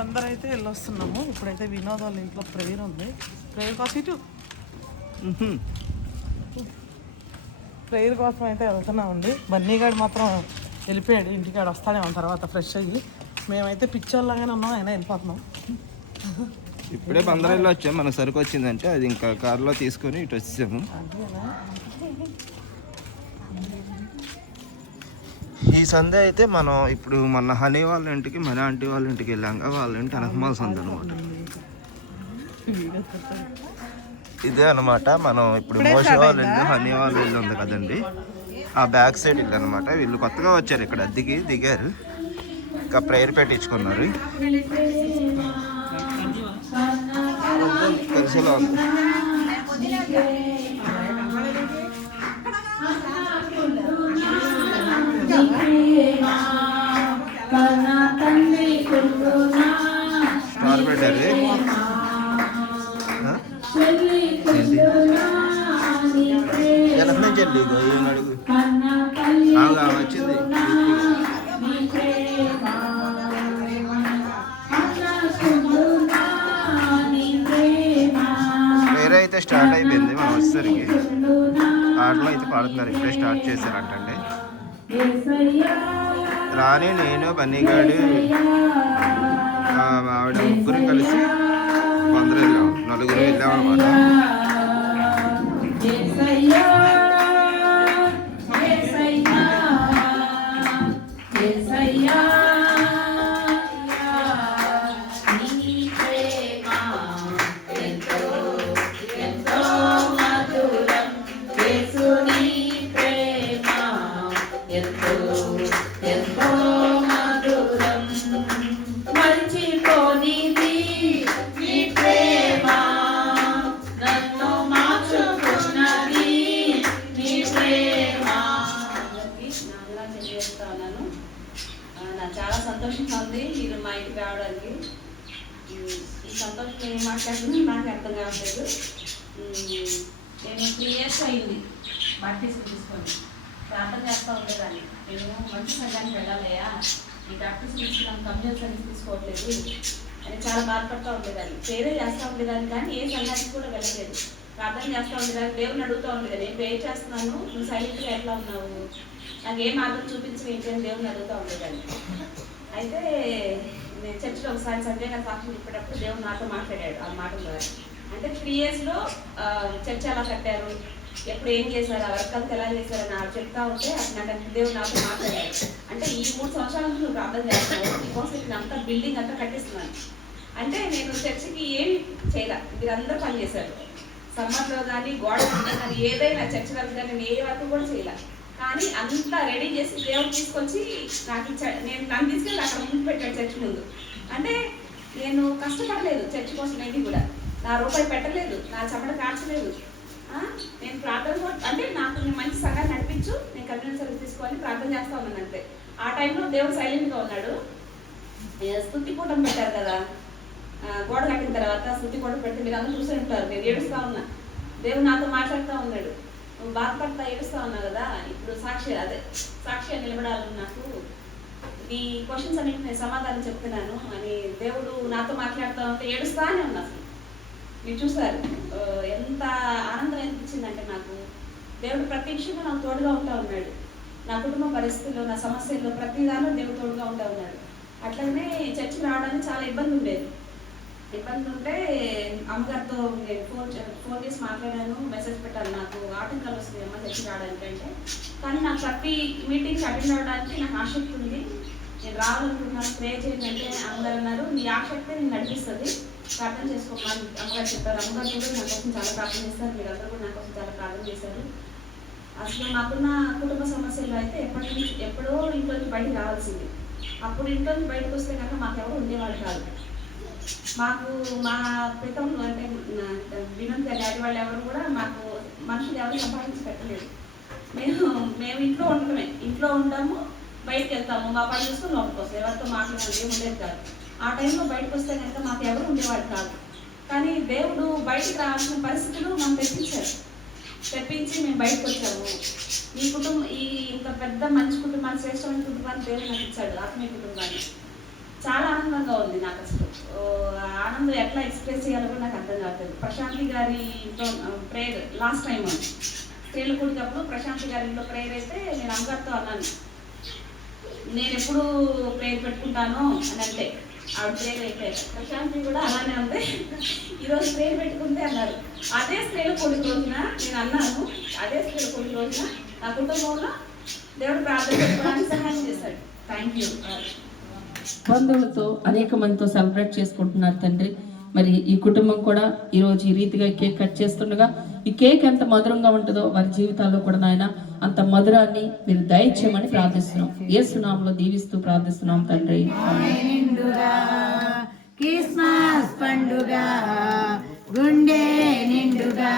మేమందరం అయితే వెళ్ళొస్తున్నాము. ఇప్పుడైతే వినోద్ వాళ్ళ ఇంట్లో ప్రేయర్ ఉంది. ప్రేయర్ కోసం ఇటు. ప్రేయర్ కోసం అయితే వెళ్తున్నామండి. బన్నీగాడు మాత్రం వెళ్ళిపోయాడు. ఇంటికాడ వస్తాడేమో తర్వాత ఫ్రెష్ అయ్యి మేమైతే పిచ్చోళ్ళలాగానే ఉన్నాం. అయినా వెళ్ళిపోతున్నాం. ఇప్పుడే బందరాల్లో వచ్చాం. మనకు సరుకు వచ్చిందంటే అది ఇంకా కారులో తీసుకొని ఇటు వచ్చేసాము. ఈ సందే అయితే మనం ఇప్పుడు మన హనీ వాళ్ళ ఇంటికి మన ఆంటీ వాళ్ళ ఇంటికి వెళ్ళాక వాళ్ళ ఇంటి అనకమాల సందే అనమాట ఇదే అనమాట మనం ఇప్పుడు మోషి వాళ్ళ ఇల్లు హనీ వాళ్ళ ఇల్లు ఉంది కదండి. ఆ బ్యాక్ సైడ్ ఇల్లు అనమాట వీళ్ళు కొత్తగా వచ్చారు ఇక్కడ దిగి దిగారు. ఇంకా ప్రేయర్ పెట్టించుకున్నారు. తెలిసేలా ఉంది పెట్టారు ఆ? ఏంటి? వెనక అడుగు ఆగా వచ్చింది వేరే అయితే స్టార్ట్ అయిపోయింది మనం వచ్చేసరికి ఆటలో అయితే పాడుతున్నారు ఇప్పుడే స్టార్ట్ చేశారంటండి రాని నేను బన్నీగాడు ఆవిడ ముగ్గురు కలిసి వందలు వెళ్ళాం నలుగురు వెళ్ళాం అనమాట మీరు మా ఇంటికి రావడానికి ఈ సంతోషం ఏం మాట్లాడుతుంది నాకు అర్థం కావట్లేదు. నేను త్రీ ఇయర్స్ అయింది బాప్టిజం తీసుకొని. ప్రార్థన చేస్తూ ఉండేదాన్ని. నేను మంచి సంఘానికి వెళ్ళాలయ్యా. ఈ బాప్టిజం తీసుకున్నాను కమ్యూనల్ సర్వీస్ తీసుకోవట్లేదు. అని చాలా బాధపడుతూ ఉండేదాన్ని. పేరే చేస్తూ ఉండేదాన్ని కానీ ఏ సంఘానికి కూడా వెళ్ళలేదు. ప్రార్థన చేస్తూ ఉండేదాన్ని. దేవుని అడుగుతూ ఉండేది నేను ప్రేర్ చేస్తున్నాను? నువ్వు సైలెంట్గా ఎట్లా ఉన్నావు? నాకు ఏ మార్గం చూపించి ఏంటి? అని దేవుని అడుగుతూ ఉండేదాన్ని. అయితే నేను చర్చిలో ఒకసారి సంజయ్ గారు సాక్షి చెప్పేటప్పుడు దేవుడు నాతో మాట్లాడాడు ఆ మాట ద్వారా. అంటే త్రీ ఇయర్స్లో చర్చ్ ఎలా కట్టారు ఎప్పుడు ఏం చేశారు ఆ వర్క్ అంతా ఎలా చేశారు అని చెప్తా ఉంటే అప్పుడు నాకు దేవుడు నాతో మాట్లాడాడు. అంటే ఈ మూడు సంవత్సరాల నుంచి నువ్వు ప్రార్థన చేస్తున్నావు నీకోసం అంతా బిల్డింగ్ అంతా కట్టిస్తున్నాను అంటే నేను చర్చికి ఏమి చేయలే మీరందరూ పని చేశారు సమ్మర్లో కానీ గోడ కానీ ఏదైనా చర్చ్ కానీ నేను ఏ వరకు కూడా చేయలే. కానీ అంతా రెడీ చేసి దేవుడు తీసుకొచ్చి నాకు ఇచ్చాడు. నేను నన్ను తీసుకెళ్ళి అక్కడ ముందు పెట్టాడు చర్చ్ ముందు. అంటే నేను కష్టపడలేదు చర్చ్ కోసం ఏంటి కూడా. నా రూపాయి పెట్టలేదు నా చెమట కాల్చలేదు. నేను ప్రార్థన కూడా అంటే నాకు నేను మంచి సగా నడిపించు నేను కమ్యూనిటీ సర్వీస్ తీసుకొని ప్రార్థన చేస్తా ఉన్నాను అంతే. ఆ టైంలో దేవుడు సైలెంట్గా ఉన్నాడు. స్థుతి కూటం పెట్టారు కదా. గోడ కట్టిన తర్వాత స్థుతి కూటం పెట్టి మీరు అందరూ చూసి ఉంటారు. నేను ఏడుస్తా ఉన్నా. దేవుడు నాతో మాట్లాడుతూ ఉన్నాడు. నువ్వు బాధపడతా ఏడుస్తా ఉన్నావు కదా ఇప్పుడు సాక్షి అదే సాక్షి నిలబడాలని నాకు. నీ క్వశ్చన్స్ అన్నింటి నేను సమాధానం చెప్తున్నాను అని దేవుడు నాతో మాట్లాడుతూ ఉంటే ఏడుస్తానే ఉన్నా అసలు. మీరు చూసారు ఎంత ఆనందం అనిపించిందంటే నాకు. దేవుడు ప్రతి విషయంలో నాకు తోడుగా ఉంటా ఉన్నాడు. నా కుటుంబ పరిస్థితుల్లో నా సమస్యల్లో ప్రతి దానిలో దేవుడు తోడుగా ఉంటా ఉన్నాడు. అట్లనే చర్చికి రావడానికి చాలా ఇబ్బంది ఉండేది. ఇబ్బంది ఉంటే అమ్మగారితో నేను ఫోన్ చే- ఫోన్ చేసి మాట్లాడాను మెసేజ్ పెట్టాను నాకు ఆటంకాలు వస్తుంది అమ్మ తెచ్చి రావడానికి అంటే. కానీ నాకు ప్రతి మీటింగ్స్ అటెండ్ అవ్వడానికి నాకు ఆసక్తి ఉంది. నేను రావాలనుకుంటున్నాను ప్రే చేయండి అంటే అమ్మగారు అన్నారు. నీ ఆసక్తి నేను నడిపిస్తుంది ప్రార్థన చేసుకోమని అమ్మగారు చెప్పారు. అమ్మగారు కూడా నా కోసం చాలా ప్రార్థన చేస్తారు. మీరు అందరూ కూడా నా కోసం చాలా ప్రార్థన చేశారు. అసలు నాకున్న కుటుంబ సమస్యలు అయితే ఎప్పటి నుంచి ఎప్పుడో ఇంట్లోకి నుంచి బయటికి రావాల్సింది. అప్పుడు ఇంట్లో నుంచి బయటకు వస్తే కనుక మాకెవరు ఉండేవాళ్ళు కాదు. మాకు మా క్రితం అంటే వినంత డాడీ వాళ్ళు ఎవరు కూడా మాకు మనుషులు ఎవరు సంపాదించి పెట్టలేదు. మేము మేము ఇంట్లో ఉండటమే. ఇంట్లో ఉంటాము బయటకు వెళ్తాము. మా పని చూస్తూ లోపలికి వస్తాం. ఎవరితో మాట్లాడాలి ఏం ఉండేది కాదు. ఆ టైంలో బయటకు వస్తే కనుక మాకు ఎవరు ఉండేవాడు కాదు. కానీ దేవుడు బయటకు రావాల్సిన పరిస్థితులు మనం తెప్పించారు. తెప్పించి మేము బయటకు వచ్చాము. ఈ కుటుంబం ఈ ఇంత పెద్ద మంచి కుటుంబాన్ని శ్రేష్టమైన కుటుంబాన్ని దేవుడు నాకు ఇచ్చాడు. ఆత్మీయ కుటుంబాన్ని. చాలా ఆనందంగా ఉంది నాకు అసలు. ఆనందం ఎట్లా ఎక్స్ప్రెస్ చేయాలో కూడా నాకు అర్థం కావట్లేదు. ప్రశాంతి గారి ఇంట్లో ప్రేయర్ లాస్ట్ టైం స్త్రీలు కూడినప్పుడు ప్రశాంతి గారి ఇంట్లో ప్రేయర్ అయితే నేను అమ్మగారితో అన్నాను. నేను ఎప్పుడు ప్రేయర్ పెట్టుకుంటాను అని అంటే ఆవిడ ప్రేయర్ అయితే ప్రశాంతి కూడా అలానే ఉంది. ఈరోజు ప్రేయర్ పెట్టుకుంటే అన్నారు. అదే స్త్రీల కొడుకు రోజున నేను అన్నాను అదే స్త్రీల కొడుకు రోజున నా కుటుంబంలో దేవుడు ప్రార్థన చేసుకోవడానికి సహాయం చేశాడు. థ్యాంక్ యూ బంధువులతో అనేక మందితో సెలబ్రేట్ చేసుకుంటున్నారు తండ్రి. మరి ఈ కుటుంబం కూడా ఈరోజు ఈ రీతిగా కేక్ కట్ చేస్తుండగా ఈ కేక్ ఎంత మధురంగా ఉంటుందో వారి జీవితాల్లో కూడా నాయన అంత మధురాన్ని మీరు దయచేయమని ప్రార్థిస్తున్నాం. ఏసునామంలో దీవిస్తూ ప్రార్థిస్తున్నాం తండ్రి. నిండుగా క్రిస్మస్ పండుగ గుండె నిండుగా.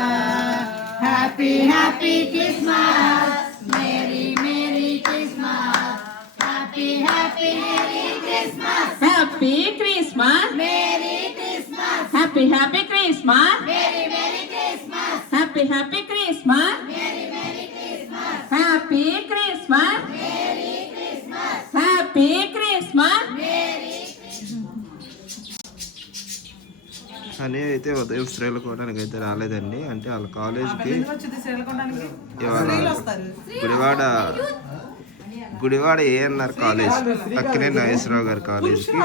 Happy happy Christmas. Happy happy Christmas merry merry Christmas happy happy Christmas Christmas happy Christmas merry Christmas happy Christmas merry అని అయితే ఉదయం స్త్రీలు కోవడానికి అయితే రాలేదండి. అంటే వాళ్ళ కాలేజీకి కొనడానికి? ఇవాళ గుడివాడ గుడివాడ ఏఎన్ఆర్ కాలేజ్ పక్కనే నాగేశ్వరరావు గారి కాలేజ్కి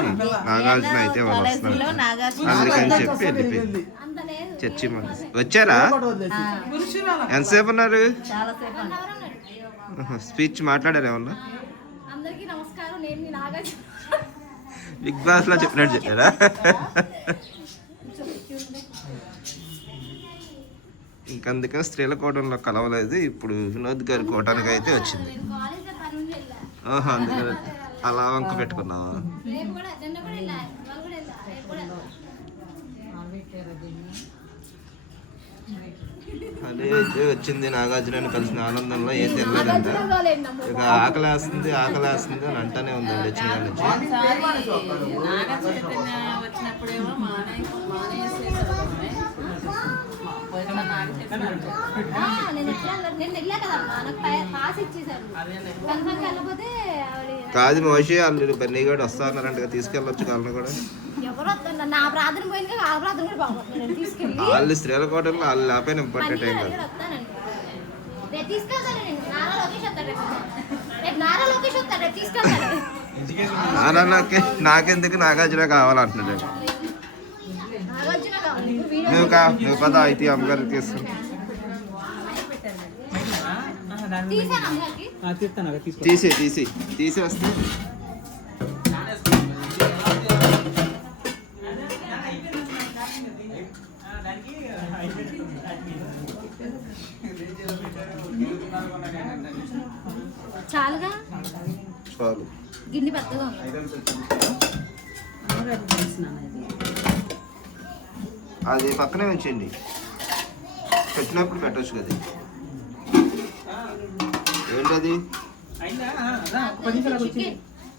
నాగార్జున అయితే వాళ్ళు వస్తున్నారు. అందుకని చెప్పి వెళ్ళిపోయింది. చర్చి మన వచ్చారా? ఎంతసేపు ఉన్నారు? స్పీచ్ మాట్లాడారు ఏమన్నా? అందరికీ నమస్కారం. నేను మీ నాగార్జున. బిగ్ బాస్లో చెప్పినట్టు చెప్పారా? ఇంకందుకే స్త్రీల కోటంలో కలవలేదు. ఇప్పుడు వినోద్ గారి కోటానికి అయితే వచ్చింది నేను కాలేజ్లో పని ఉండి వెళ్ళా ఆహా అందుకని అలా వంక పెట్టుకున్నావా. అదే వచ్చింది నాగార్జున కలిసిన ఆనందంలో ఏం తెలియదంట. ఇక ఆకలి వేస్తుంది ఆకలి వేస్తుంది అని అంటానే ఉందండి వచ్చిన నుంచి కాదు మోషి వాళ్ళు బన్నీగాడు వస్తారన్నారంట తీసుకెళ్ళొచ్చు కాళ్ళని కూడా. వాళ్ళు స్త్రీల కోటల్లో వాళ్ళు లేకపోయినా ఇంపార్టెంట్ ఏం కాదు. మళ్ళీ వస్తానండి. రేపు నువ్వు కా నువ్వు అయితే తీసాను అమ్మగారికి తీసే తీసి తీసి వస్తే చాలుగా? చాలు। గిన్నె పెద్దగా ఉంది. అది పక్కనే ఉంచండి. పెట్టినప్పుడు పెట్టచ్చు కదా. ఏంటది?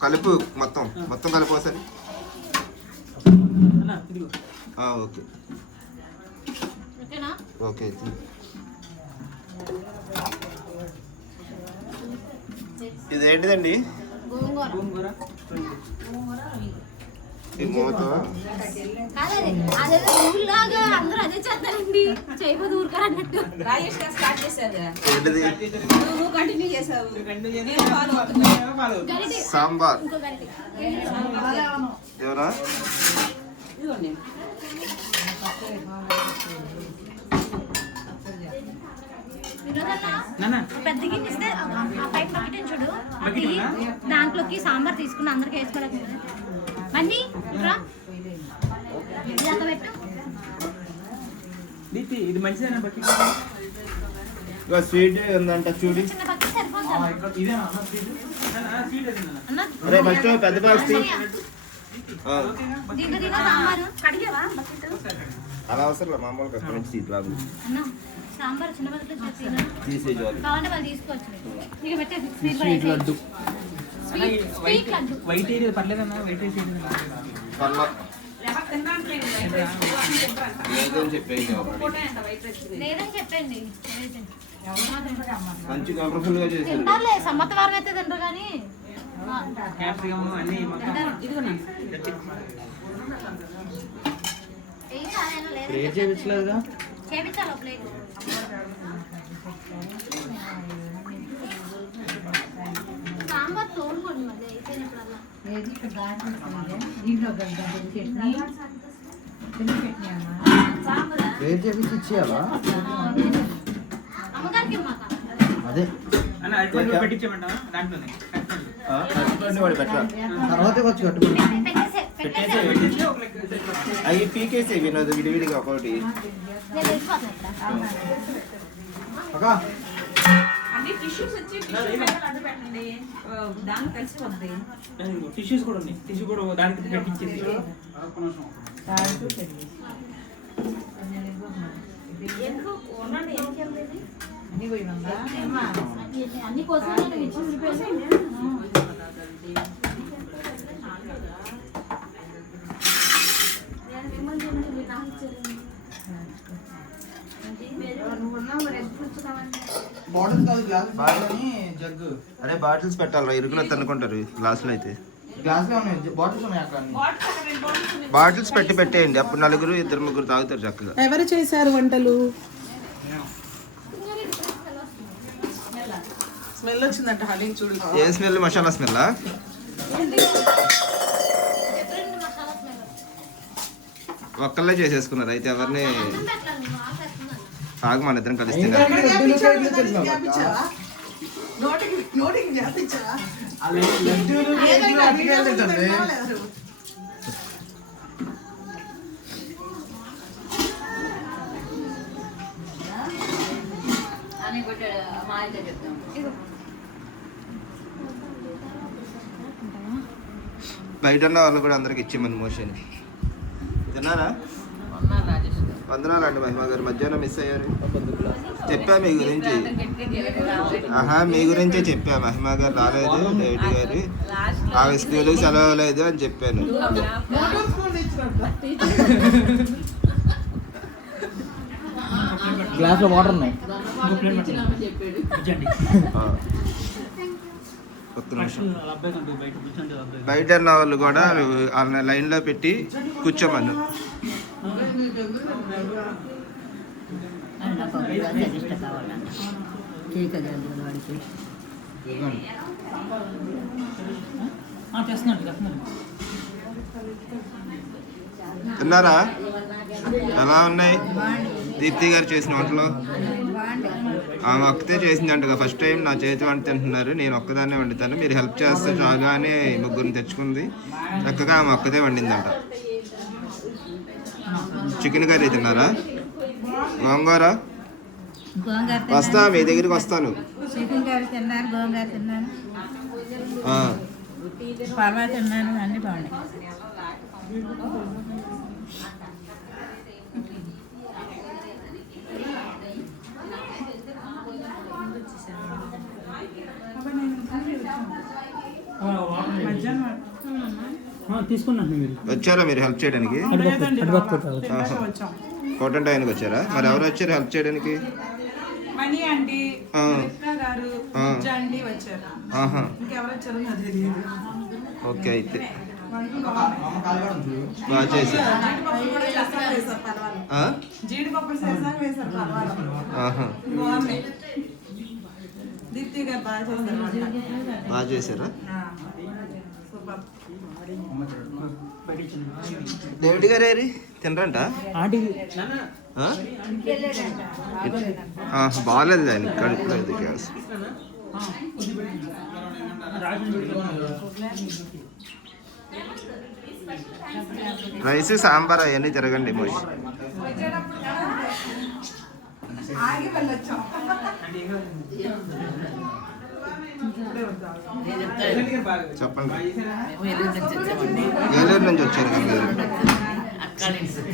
కలుపు మొత్తం మొత్తం కలిపోసరి ఓకే. ఓకేనా? ఓకే ఇది ఏంటిదండి గోంగూర. ఈ మూత కాదది అదేదో ఊరిలాగా అందరూ అదే చేస్తారండి. చేయబోదు ఊరుకారు అన్నట్టు. రాజేష్ గారు స్టార్ట్ చేశారు. కదా ఏంటిది? నువ్వు కంటిన్యూ చేసావు. గరిటి సాంబార్. ఎవరా? ఇదిగోండి. పెద్ద గిన్నె ఇస్తే ఆ ఆ పైన బకెట్ చూడు. దాంట్లోకి సాంబార్ తీసుకుని అందరికి వేసుకోవడానికి. మన్ని రా. ఇది అంత పెట్టు. దీప్తి ఇది మంచిదేనా బట్టి ఇక స్వీట్ ఉందంట చూడి. అరే ఫస్ట్ పెద్ద బాక్స్ అలా అవసరం లేదు, తీసే sweet laddu sweet sweet laddu. White area పర్లేదన్నా? White లేదని చెప్పేయండి లేదని చెప్పండి. లేదండి. మంచి కలర్ఫుల్గా చేశారు. తింటారులే సమ్మత వారం అయితే తింటారు కానీ. క్యాప్సికమ్ అన్ని మొత్తం ఇదిగోనా రేట్ చేయించలేదుగా? ప్లేట్. ఏది తోడుకోండి మళ్ళీ చేపించి ఇచ్చేయాలా అదే తర్వాత వచ్చి అవి పీకేసే వినోద్ విడివిడిగా ఒకటి అక్క టిష్యూస్ వచ్చి అడ్డు పెట్టండి. దాన్ని కలిసి వద్ది. టిష్యూస్ కూడా ఉన్నాయి. టిష్యూ కూడా దానికి పెట్టించేసి ఎందుకు? ఉండండి ఎందుకు వెళ్ళేది అన్ని కోసం నేను ఇచ్చి ఉండిపోయాను. నేను మిమ్మల్ని నాకు ఇచ్చారు బాటిల్ కాదు గ్లాస్. కానీ జగ్గు. అరే బాటిల్స్ పెట్టాలి ఇరుకులో తన్నుకుంటారు గ్లాసులు అయితే. గ్లాస్లో ఉన్నాయి బాటిల్స్ ఉన్నాయి బాటిల్స్. బాటిల్స్ పెట్టి పెట్టేయండి అప్పుడు నలుగురు ఇద్దరు ముగ్గురు తాగుతారు చక్కగా. ఎవరు చేశారు వంటలు? స్మెల్ వచ్చిందంట హలీం చూడు. ఏం smell? Masala smell masala smell ఒక్కళ్ళే చేసేసుకున్నారు అయితే ఎవరిని ఆగు మన ఇద్దరం కలిసి. బయట ఉన్న వాళ్ళు కూడా అందరికి ఇచ్చేమని మోషన్ తిన్నారా? వందనాలు అండి మహిమా గారు. మధ్యాహ్నం మిస్ అయ్యారు. చెప్పా మీ గురించి. ఆహా మీ గురించే చెప్పా. మహిమా గారు రాలేదు డేవిడ్ గారు. ఆమె స్కూల్కి సెలవు లేదు అని చెప్పాను. మోటార్ స్పూన్ ఇచ్చినట్ట. గ్లాస్లో వాటర్ ఉన్నాయి ఇచ్చండి ఆ. ఒక్క నిమిషం అబ్బాయి కంటూ బయట ఉన్న వాళ్ళు కూడా లైన్లో పెట్టి కూర్చోమను. తిన్నారా? ఎలా ఉన్నాయి? దీప్తి గారు చేసిన వంటలు? ఆమె ఒక్కతే చేసిందంట ఫస్ట్ టైం నా చేతి వంట తింటున్నారు. నేను ఒక్కదాన్నే వండుతాను. మీరు హెల్ప్ చేస్తే చాలు అని ముగ్గురిని తెచ్చుకుంది. చక్కగా ఆమె ఒక్కదే వండిందంట. చికెన్ కర్రీ తిన్నారా? గోంగూర? వస్తా మీ దగ్గరికి వస్తాను. చికెన్ కర్రీ తిన్నాను గోంగూర తిన్నాను. ఆ, పర్వా తిన్నాను అన్ని బాగున్నాయి తీసుకున్నాను మీరు వచ్చారా మీరు హెల్ప్ చేయడానికి? కోటన్ టైంకి వచ్చారా? మరి ఎవరు వచ్చారు హెల్ప్ చేయడానికి? ఓకే అయితే. బాగా చేశారు. జీడిపప్పులు కూడా చేసాక వేశారు పర్వాలేదు ఆ? జీడిపప్పులు చేసాక వేశారు పర్వాలేదు ఆహా బాగున్నాయి దీప్తి గారు బాగా చేశారు? వంట. బాగా చేశారా. డేవిడ్ గారు ఏరి తినరంట? ఆంటీ. ఆ? ఆ, బాగాలేదు దానికి కడుపులో ఇది గ్యాస్ రైస్ సాంబార్ అవన్నీ తిరగండి మోషి. ఆగి వెళ్ళొచ్చాం. చెప్పండి. ఏలూరు నుంచి వచ్చారు కదా మీరు?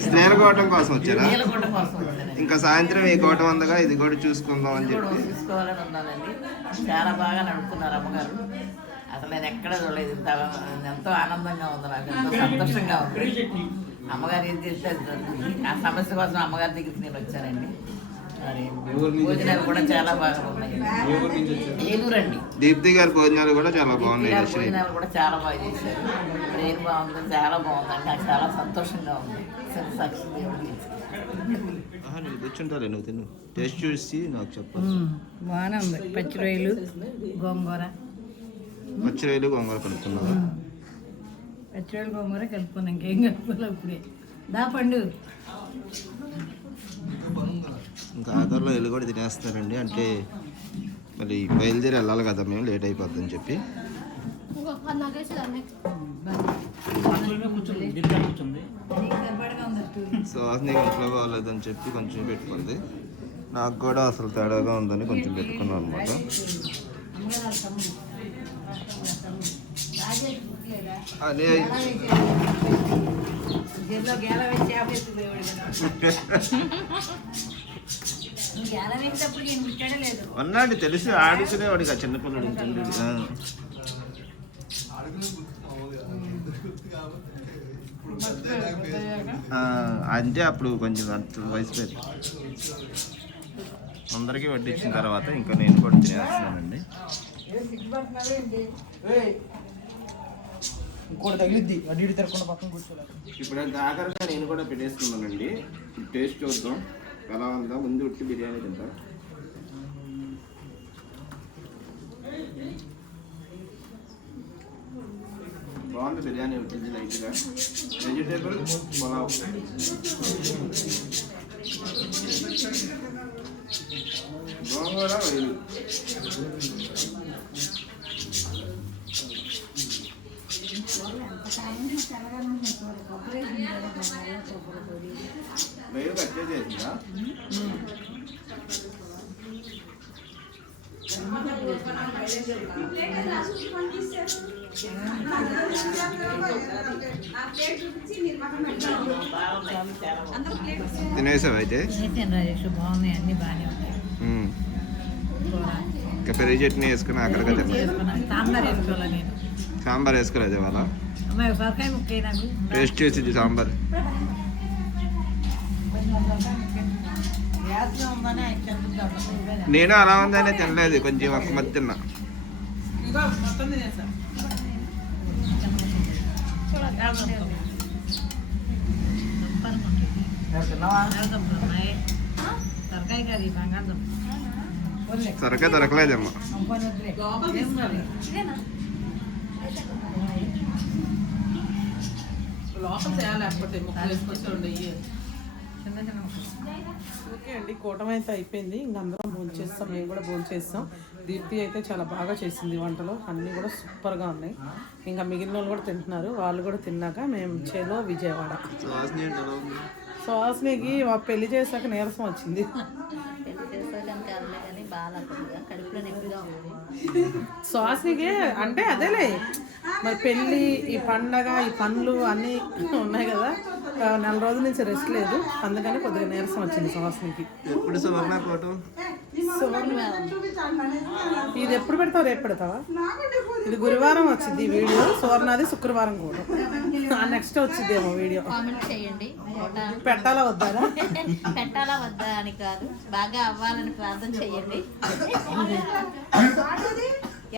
స్నేహకోవటం కోసం వచ్చారా? ఇంకా సాయంత్రం ఈ కోటం ఉందగా ఇది కూడా చూసుకుందాం అని చెప్పి. చూసుకోవాలని ఉన్నానండి. చాలా బాగా నడుపుతున్నారు అమ్మగారు. అసలు నేను ఎక్కడ చూడలేదు. ఇంత ఎంతో ఆనందంగా ఉంది నాకు. ఎంతో సంతోషంగా ఉంది. అమ్మగారు ఏం చేస్తే. ఆ సమస్య కోసం అమ్మగారి దగ్గరికి నేను వచ్చానండి. కూడా చాలా బాగా ఉన్నాయి. ఏలూరండి. దీప్తి గారి భోజనాలు కూడా చాలా బాగున్నాయి భోజనాలు కూడా చాలా బాగా చేశారు. ట్రైన్ బాగుంది చాలా బాగుందండి. నాకు చాలా సంతోషంగా ఉంది. సాక్షి దేవుడికి నువ్వు కూర్చుంటాలే నువ్వు తిను. టేస్ట్ చూసి నాకు బాగానే ఉంది. పచ్చి రొయ్యలు గోంగూర. పచ్చిరొయ్యలు గొంగళ కలుపుతున్నావా పచ్చి రొయ్యలు గోంగూర కలుపుకున్నాం. ఇంకేం కలుపుకోవాలి అప్పుడే? దా పండు ఇంకా ఆఖరిలో వెళ్ళి కూడా తినేస్తారండి. అంటే మరి బయలుదేరి వెళ్ళాలి కదా మేము లేట్ చెప్పి. కూర్చుంది దీంట్లో కూర్చుంది సో అసలు ఇంట్లో బాగాలేదని చెప్పి కొంచెం పెట్టుకుంది. నాకు కూడా అసలు తేడాగా ఉందని కొంచెం పెట్టుకున్నాను అనమాట అదే లేదు. ఉన్నాడు తెలిసి ఆడుకునేవాడు ఆ చిన్నపిల్లడు ఉంటుంది. ఆ. ఆ, అంటే అప్పుడు కొంచెం అంత వయసు పెద్ద. అందరికీ వడ్డించిన తర్వాత ఇంకా నేను కూడా తినేస్తున్నానండి. ఇంకోటి తగిలిద్ది అడి ఇడి తిరగకుండా పక్కన కూర్చోలేదు ఇప్పుడు ఆఖరిగా నేను కూడా పెట్టేసుకున్నానండి టేస్ట్ చూద్దాం. ఎలా ఉందా ముందు ఉట్టి బిర్యానీ తింటా బాగుంది బిర్యానీ ఉంటుంది లైట్గా వెజిటేబుల్ పులావ్ గోంగూర వేలు తినేసావు అయితే? బాగున్నాయి అన్ని బాగానే ఉన్నాయి. ఇంకా పెరుగు చట్నీ వేసుకుని నేను? సాంబార్ వేసుకోలేదు ఇవాళ? టేస్ట్ చేసింది సాంబార్ నేను అలా ఉందనే తినలేదు కొంచెం ఒక్క మధ్య తిన్నా సొరకాయ దొరకలేదమ్మా? లోపల ముక్కలు వేసుకొచ్చి ఉండయి. ఓకే అండి కూటమి అయితే అయిపోయింది. ఇంక అందరం భోంచేస్తాం మేము కూడా భోంచేస్తాం దీప్తి అయితే చాలా బాగా చేసింది వంటలు అన్నీ కూడా సూపర్గా ఉన్నాయి. ఇంకా మిగిలిన వాళ్ళు కూడా తింటున్నారు. వాళ్ళు కూడా తిన్నాక మేము చేలో విజయవాడ. సుహాస్నికి మా పెళ్ళి చేశాక నీరసం వచ్చింది. సుహాస్నికి అంటే అదేలే మరి పెళ్ళి ఈ పండగ ఈ పనులు అన్నీ ఉన్నాయి కదా. నెల రోజుల నుంచి రెస్ట్ లేదు. అందుకని కొద్దిగా నీరసం వచ్చింది సుహాస్నికి. ఎప్పుడు సువర్ణ ఇది ఎప్పుడు పెడతావు? రేపు పెడతావా? ఇది గురువారం వచ్చింది ఈ వీడియో. సువర్ణది శుక్రవారం కూడా. నెక్స్ట్ వచ్చిందేమో వీడియో. కామెంట్ చేయండి. పెట్టాలా వద్దారా పెట్టాలా వద్దా అని కాదు. బాగా అవ్వాలని ప్రార్థన చేయండి.